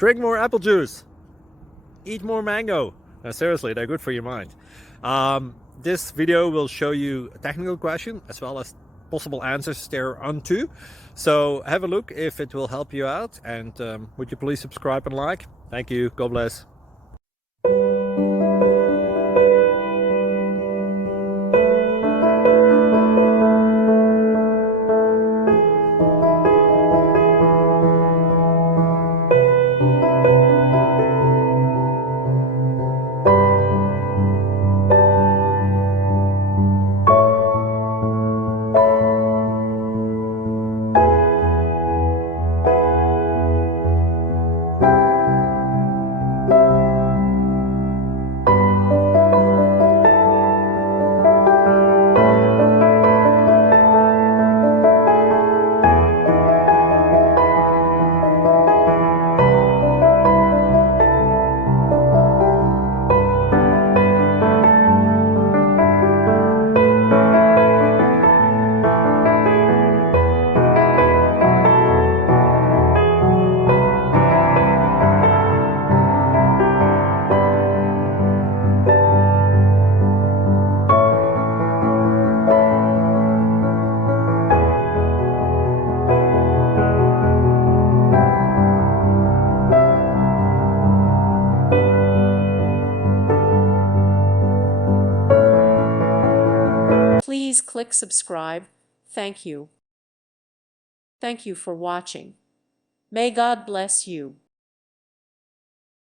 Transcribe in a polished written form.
Drink more apple juice. Eat more mango. No, seriously, they're good for your mind. This video will show you a technical question as well as possible answers thereunto. So have a look if it will help you out, and would you please subscribe and like? Thank you. God bless. Please click subscribe. Thank you. Thank you for watching. May God bless you.